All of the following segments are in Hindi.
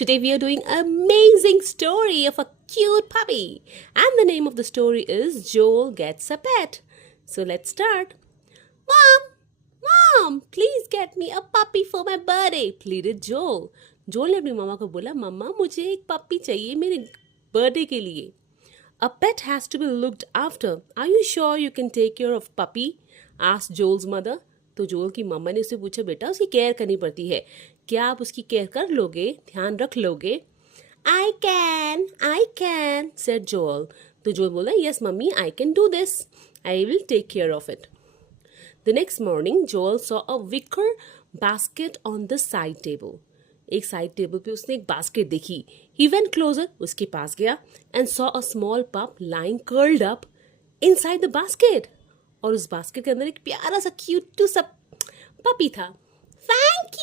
Today we are doing an amazing story of a cute puppy. And the name of the story is Joel Gets a Pet. So let's start. Mom, please get me a puppy for my birthday, pleaded Joel. Joel ने अपनी मामा को बोला, मम्मा मुझे एक पप्पी चाहिए मेरे बर्थडे के लिए. A pet has to be looked after. Are you sure you can take care of puppy? asked Joel's mother. तो जोल की मम्मा ने उससे पूछा, बेटा उसकी केयर करनी पड़ती है, क्या आप उसकी केयर कर लोगे, ध्यान रख लोगे? I can, said Joel. तो जोल बोला, yes mummy, I can do this. I will take care of it. The next morning, Joel saw a wicker basket on the side table. एक साइड टेबल पे उसने एक बास्केट देखी. He went closer, उसके पास गया, and saw a small pup lying curled up inside the basket. और उस बास्केट के अंदर एक प्यारा सा क्यूट सा पपी था. Thank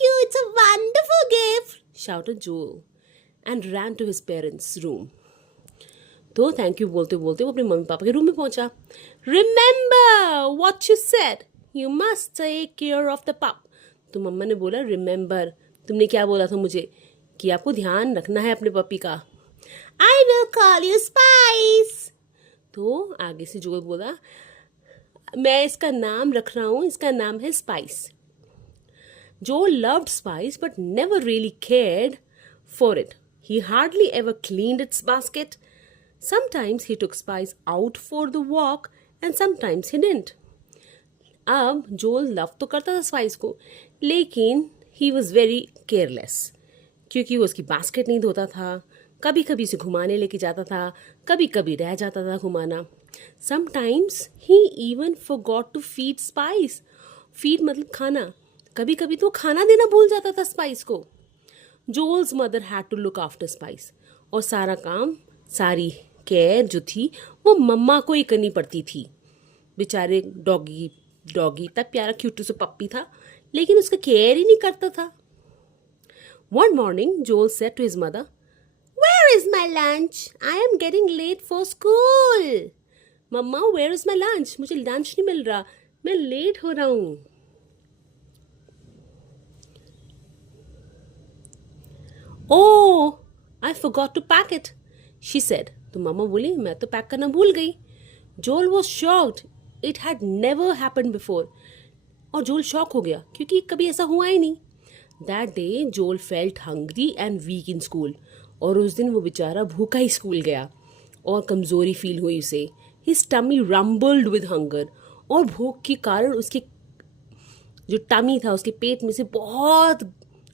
you, it's a wonderful gift, shouted Joel, and ran to his parents' room. तो थैंक यू बोलते बोलते वो अपने मम्मी पापा के रूम में पहुंचा. Remember what you said. You must take care of the pup. तो मम्मा ने बोला, रिमेंबर, तुमने क्या बोला था मुझे कि आपको ध्यान रखना है अपने पपी का. I will call you Spice. तो आगे से जोल बोला, मैं इसका नाम रख रहा हूँ, इसका नाम है spice. Joel loved Spice but never really cared for it. He hardly ever cleaned its basket. Sometimes he took Spice out for the walk and sometimes he didn't. अब जोल लव तो करता था स्पाइस को, लेकिन he was very careless, क्योंकि वो उसकी बास्केट नहीं धोता था. कभी कभी उसे घुमाने लेके जाता था, कभी कभी रह जाता था घुमाना. Sometimes he even forgot to feed Spice. Feed मतलब खाना. कभी कभी तो खाना देना भूल जाता था स्पाइस को. Joel's mother had to look after Spice. और सारा काम, सारी केयर जो थी वो मम्मा को ही करनी पड़ती थी. बेचारे डॉगी इतना प्यारा क्यूट सा पप्पी था, लेकिन उसका केयर ही नहीं करता था. One morning, Joel said to his mother, "Where is my lunch? I am getting late for school." Mumma, where is my lunch? मुझे लंच नहीं मिल रहा, मैं लेट हो रहा हूँ. Oh, I forgot to pack it, she said. तो मम्मा बोली, मैं तो पैक करना भूल गई. Joel was shocked. It had never happened before. और जोल शॉक हो गया, क्योंकि कभी ऐसा हुआ ही नहीं. That day, Joel felt hungry and weak in school. और उस दिन वो बेचारा भूखा ही स्कूल गया और कमज़ोरी फील हुई उसे. His tummy rumbled with hunger. और भूख के कारण उसके जो टमी था, उसके पेट में से बहुत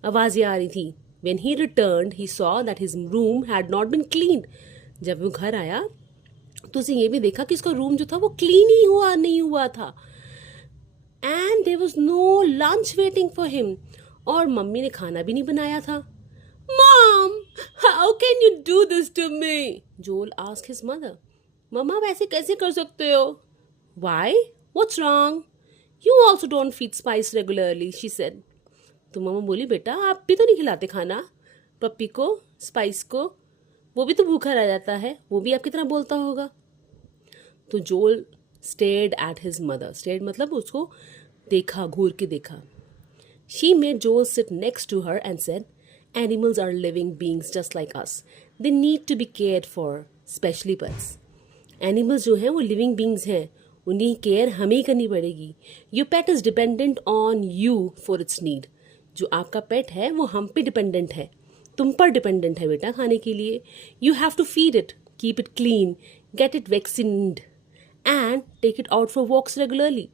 आवाज़ें आ रही थी. When he returned, he saw that his room had not been cleaned. जब वो घर आया तो उसे ये भी देखा कि उसका रूम जो था वो क्लीन ही नहीं हुआ था. And there was no lunch waiting for him. और मम्मी ने खाना भी नहीं बनाया था. Mom, how can you do this to me? Joel asked his mother. मम्मा, आप ऐसे कैसे कर सकते हो? Why? What's wrong? You also don't feed Spice regularly, she said. तो मम्मा बोली, बेटा आप भी तो नहीं खिलाते खाना पप्पी को, स्पाइस को, वो भी तो भूखा रह जाता है, वो भी आपकी तरह बोलता होगा. तो जोल stared at his mother. Stared मतलब उसको देखा, घूर के देखा. She made Joel sit next to her and said, "Animals are living beings just like us. They need to be cared for, especially pets." Animals जो हैं वो living beings हैं, उन्हीं केयर हमें ही करनी पड़ेगी. Your pet is dependent on you for its need. जो आपका पेट है वो हम पे डिपेंडेंट है, तुम पर डिपेंडेंट है बेटा खाने के लिए. You have to feed it, keep it clean, get it vaccinated and take it out for walks regularly.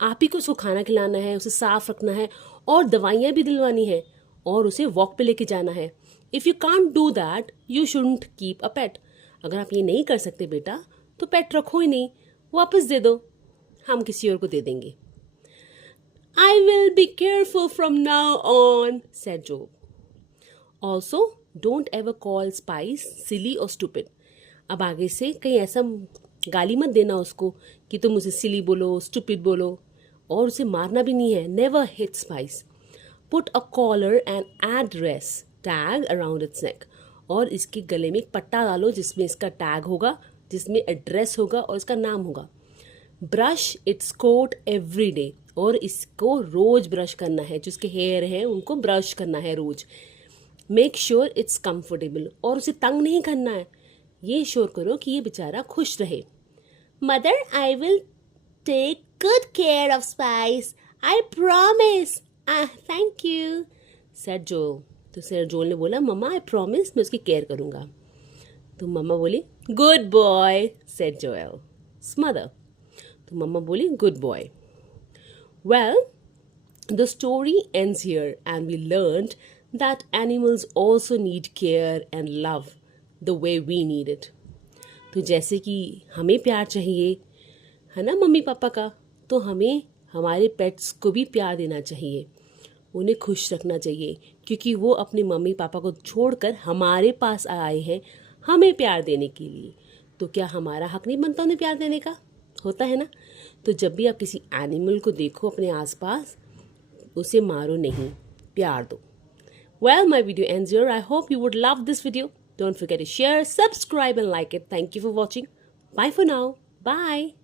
आप ही को उसको खाना खिलाना है, उसे साफ रखना है और दवाइयाँ भी दिलवानी है और उसे वॉक पे लेके जाना है. If you can't do that, you shouldn't keep a pet. अगर आप ये नहीं कर सकते बेटा तो पेट रखो ही नहीं, वापस दे दो, हम किसी और को दे देंगे. I will be careful from now on, said Joel. Also, don't ever call Spice silly or stupid. अब आगे से कहीं ऐसा गाली मत देना उसको कि तुम उसे सिली बोलो, स्टूपिड बोलो, और उसे मारना भी नहीं है. Never hit Spice. Put a collar and address tag around its neck. और इसके गले में एक पट्टा डालो जिसमें इसका टैग होगा, जिसमें एड्रेस होगा और इसका नाम होगा. Brush its coat every day. और इसको रोज ब्रश करना है, जिसके हेयर हैं उनको ब्रश करना है रोज. मेक श्योर इट्स कंफर्टेबल, और उसे तंग नहीं करना है, ये श्योर करो कि ये बेचारा खुश रहे. Mother, I will take good care of Spice, I promise. Thank you, said Joel. तो सर जोल ने बोला, मम्मा आई प्रॉमिस, मैं उसकी केयर करूँगा. तो मम्मा बोली, good boy, said Joel. Mother. तो मम्मा बोली, good boy. Well, the story ends here, and we learned that animals also need care and love the way we need it. तो जैसे कि हमें प्यार चाहिए है ना मम्मी पापा का, तो हमें हमारे पेट्स को भी प्यार देना चाहिए, उन्हें खुश रखना चाहिए, क्योंकि वो अपने मम्मी पापा को छोड़कर हमारे पास आए हैं हमें प्यार देने के लिए. तो क्या हमारा हक नहीं बनता उन्हें प्यार देने का? होता है ना. तो जब भी आप किसी एनिमल को देखो अपने आसपास, उसे मारो नहीं, प्यार दो. Well, my video ends here. I hope you would love this video. Don't forget to share, subscribe and like it. Thank you for watching. Bye for now. Bye.